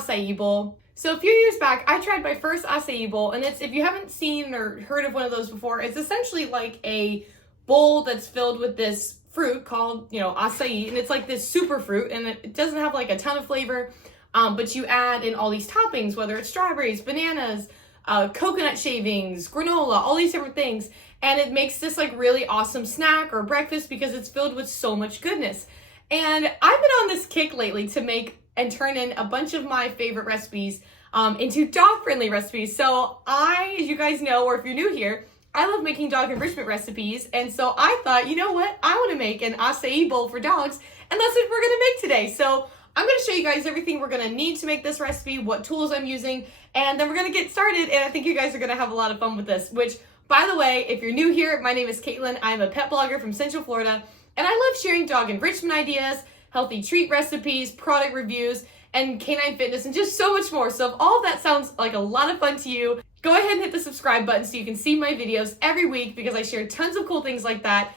acai bowl. So a few years back, I tried my first acai bowl, and if you haven't seen or heard of one of those before, it's essentially like a bowl that's filled with this fruit called, acai, and it's like this super fruit, and it doesn't have like a ton of flavor, but you add in all these toppings, whether it's strawberries, bananas, coconut shavings, granola, all these different things, and it makes this like really awesome snack or breakfast because it's filled with so much goodness. And I've been on this kick lately to make and turn in a bunch of my favorite recipes into dog-friendly recipes. So as you guys know, or if you're new here, I love making dog enrichment recipes. And so I thought, you know what? I want to make an acai bowl for dogs, and that's what we're going to make today. So I'm going to show you guys everything we're going to need to make this recipe, what tools I'm using, and then we're going to get started. And I think you guys are going to have a lot of fun with this, which, by the way, if you're new here, my name is Caitlin. I'm a pet blogger from Central Florida, and I love sharing dog enrichment ideas, healthy treat recipes, product reviews, and canine fitness, and just so much more. So if all of that sounds like a lot of fun to you, go ahead and hit the subscribe button so you can see my videos every week, because I share tons of cool things like that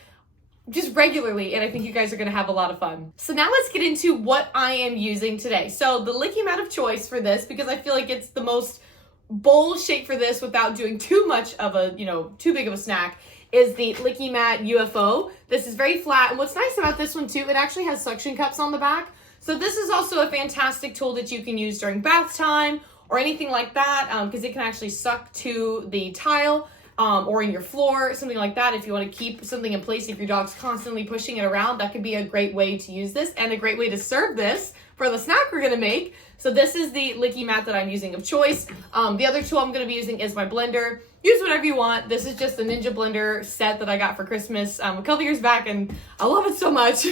just regularly, and I think you guys are going to have a lot of fun. So now let's get into what I am using today. So the licky mat of choice for this, because I feel like it's the most bowl shape for this without doing too much of a, too big of a snack, is the Licky Mat UFO. This is very flat, and what's nice about this one too, it actually has suction cups on the back. So this is also a fantastic tool that you can use during bath time or anything like that, because it can actually suck to the tile or in your floor, something like that. If you want to keep something in place, if your dog's constantly pushing it around, that could be a great way to use this and a great way to serve this for the snack we're going to make. So this is the Licky Mat that I'm using of choice. The other tool I'm going to be using is my blender. Use whatever you want. This is just a Ninja blender set that I got for Christmas a couple years back, and I love it so much.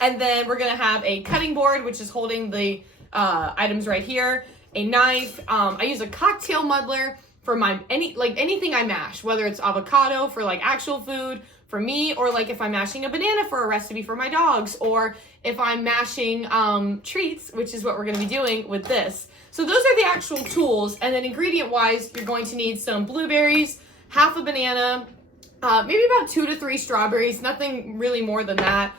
And then we're going to have a cutting board, which is holding the items right here, a knife. I use a cocktail muddler for anything I mash, whether it's avocado for like actual food for me, or like if I'm mashing a banana for a recipe for my dogs, or if I'm mashing treats, which is what we're going to be doing with this. So those are the actual tools, and then ingredient wise, you're going to need some blueberries, half a banana, maybe about 2 to 3 strawberries, nothing really more than that,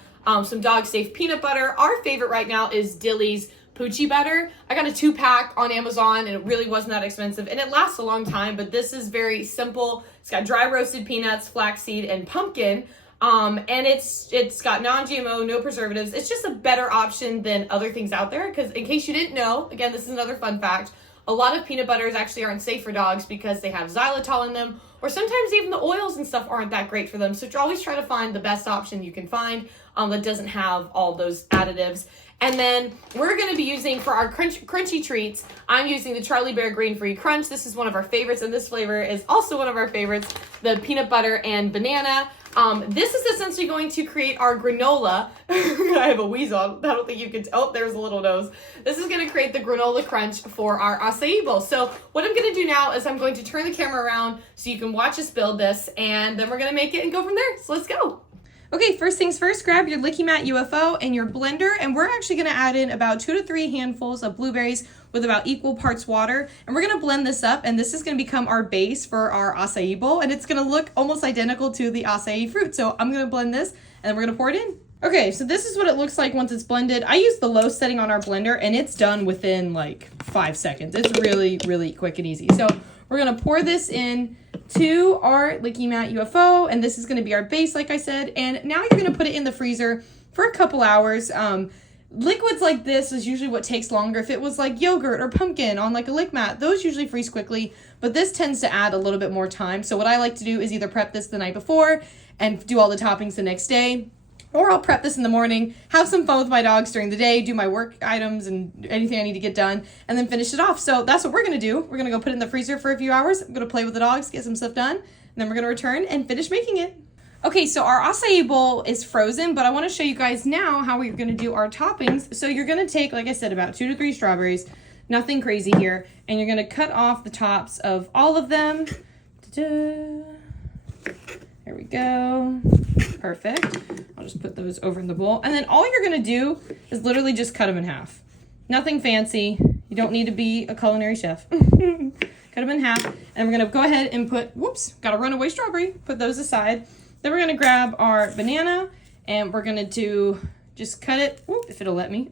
some dog safe peanut butter. Our favorite right now is Dilly's Poochie butter. I got a 2-pack on Amazon, and it really wasn't that expensive, and it lasts a long time, but this is very simple. It's got dry roasted peanuts, flaxseed, and pumpkin, and it's got non-GMO, no preservatives. It's just a better option than other things out there, because in case you didn't know, again, this is another fun fact, a lot of peanut butters actually aren't safe for dogs because they have xylitol in them, or sometimes even the oils and stuff aren't that great for them. So always try to find the best option you can find that doesn't have all those additives. And then we're going to be using, for our crunchy treats, I'm using the Charlie Bear Grain Free Crunch. This is one of our favorites, and this flavor is also one of our favorites, the peanut butter and banana. This is essentially going to create our granola. I have a weasel. I don't think you can. Oh, there's a little nose. This is going to create the granola crunch for our acai bowl. So what I'm going to do now is I'm going to turn the camera around so you can watch us build this, and then we're going to make it and go from there. So let's go. Okay, first things first, grab your Licky Mat UFO and your blender, and we're actually going to add in about 2 to 3 handfuls of blueberries with about equal parts water, and we're going to blend this up, and this is going to become our base for our acai bowl, and it's going to look almost identical to the acai fruit. So I'm going to blend this, and then we're going to pour it in. Okay, so this is what it looks like once it's blended. I use the low setting on our blender, and it's done within like 5 seconds. It's really, really quick and easy. So we're going to pour this in to our Licky Mat UFO, and this is going to be our base, like I said, and now you're going to put it in the freezer for a couple hours. Liquids like this is usually what takes longer. If it was like yogurt or pumpkin on like a lick mat, those usually freeze quickly, but this tends to add a little bit more time. So what I like to do is either prep this the night before and do all the toppings the next day, or I'll prep this in the morning, have some fun with my dogs during the day, do my work items and anything I need to get done, and then finish it off. So that's what we're going to do. We're going to go put it in the freezer for a few hours. I'm going to play with the dogs, get some stuff done, and then we're going to return and finish making it. Okay, so our acai bowl is frozen, but I want to show you guys now how we're going to do our toppings. So you're going to take, like I said, about 2 to 3 strawberries, nothing crazy here, and you're going to cut off the tops of all of them. Ta-da. There we go. Perfect. I'll just put those over in the bowl. And then all you're going to do is literally just cut them in half. Nothing fancy. You don't need to be a culinary chef. Cut them in half. And we're going to go ahead and put, whoops, got a runaway strawberry. Put those aside. Then we're going to grab our banana and we're going to just cut it, whoop, if it'll let me.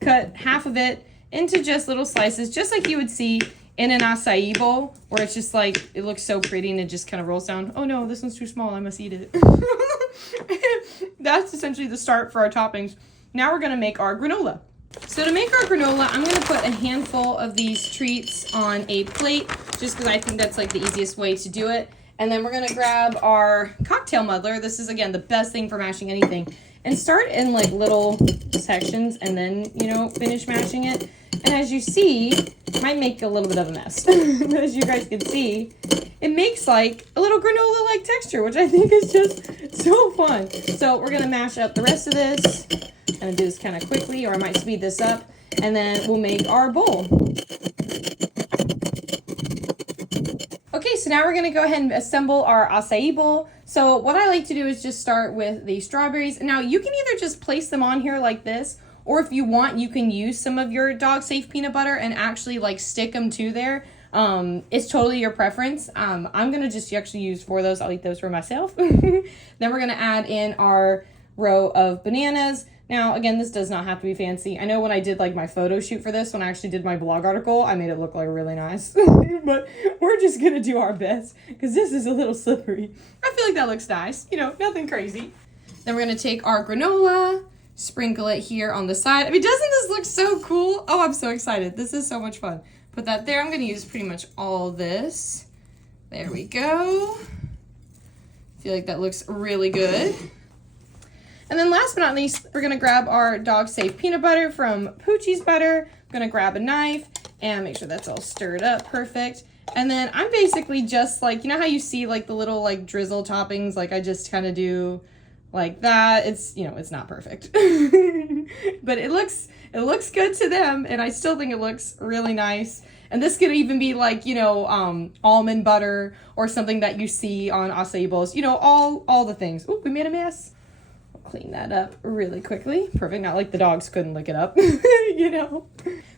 Cut half of it into just little slices, just like you would see in an acai bowl, where it's just like, it looks so pretty and it just kind of rolls down. Oh no, this one's too small, I must eat it. That's essentially the start for our toppings. Now we're gonna make our granola. So to make our granola, I'm gonna put a handful of these treats on a plate, just because I think that's like the easiest way to do it. And then we're gonna grab our cocktail muddler. This is, again, the best thing for mashing anything. And start in like little sections and then, you know, finish mashing it. And as you see, it might make a little bit of a mess. As you guys can see, it makes like a little granola-like texture, which I think is just so fun. So we're gonna mash up the rest of this. I'm gonna do this kind of quickly, or I might speed this up, and then we'll make our bowl. Okay, so now we're gonna go ahead and assemble our acai bowl. So what I like to do is just start with the strawberries. Now you can either just place them on here like this, or if you want, you can use some of your dog safe peanut butter and actually like stick them to there. It's totally your preference. I'm gonna just actually use 4 of those. I'll eat those for myself. Then we're gonna add in our row of bananas. Now, again, this does not have to be fancy. I know when I did like my photo shoot for this, when I actually did my blog article, I made it look like really nice. But we're just gonna do our best because this is a little slippery. I feel like that looks nice. You know, nothing crazy. Then we're gonna take our granola, sprinkle it here on the side. I mean, doesn't this look so cool? Oh, I'm so excited. This is so much fun. Put that there. I'm gonna use pretty much all this. There we go. I feel like that looks really good. And then last but not least, we're gonna grab our dog safe peanut butter from Poochie's Butter. I'm gonna grab a knife and make sure that's all stirred up perfect. And then I'm basically just like, you know how you see like the little like drizzle toppings, like I just kind of do like that. It's, you know, it's not perfect. But it looks good to them, and I still think it looks really nice. And this could even be like, you know, almond butter or something that you see on acai bowls, you know, all the things. Ooh, we made a mess. Clean that up really quickly. Perfect. Not like the dogs couldn't lick it up, you know.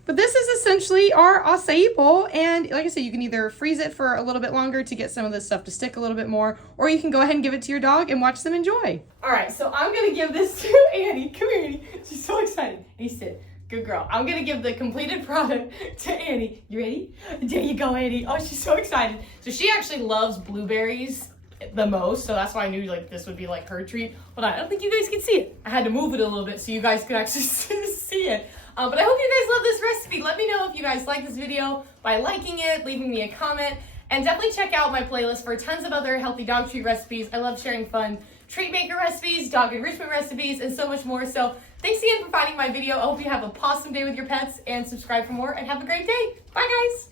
But this is essentially our acai bowl, and like I said, you can either freeze it for a little bit longer to get some of this stuff to stick a little bit more, or you can go ahead and give it to your dog and watch them enjoy. All right, so I'm gonna give this to Annie. Come here, Annie. She's so excited. Annie, sit. Good girl. I'm gonna give the completed product to Annie. You ready? There you go, Annie. Oh, she's so excited. So she actually loves blueberries the most, so that's why I knew like this would be like her treat. But I don't think you guys can see it. I had to move it a little bit so you guys could actually see it. But I hope you guys love this recipe. Let me know if you guys like this video by liking it, leaving me a comment, and definitely check out my playlist for tons of other healthy dog treat recipes. I love sharing fun treat maker recipes, dog enrichment recipes, and so much more. So thanks again for finding my video. I hope you have a awesome day with your pets, and subscribe for more, and have a great day. Bye guys.